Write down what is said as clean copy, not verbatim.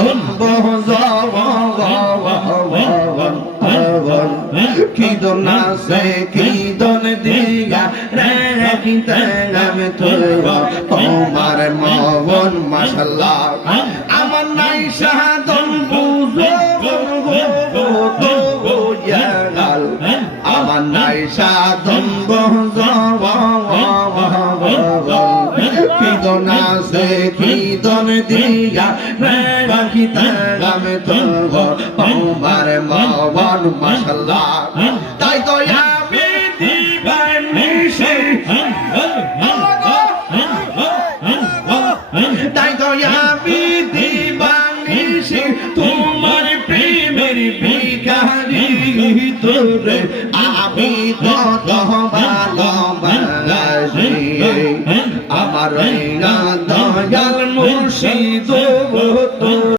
দম্ব কিদন আছে কিদন দিয়া রাখিতে আমি তোমার মন মাশাআল্লাহ আমার নাই সাধন বুঝো আমার নাই সাধন কিদন আছে কিদন দিয়া রাখিতে আমি তোমার মন মাশাআল্লাহ তাই তো আমি দিবানিশি তাই তো আমি দিবানিশি তোমার প্রেমের ভিখারি তোরে আমি কত ভালোবাসি আমার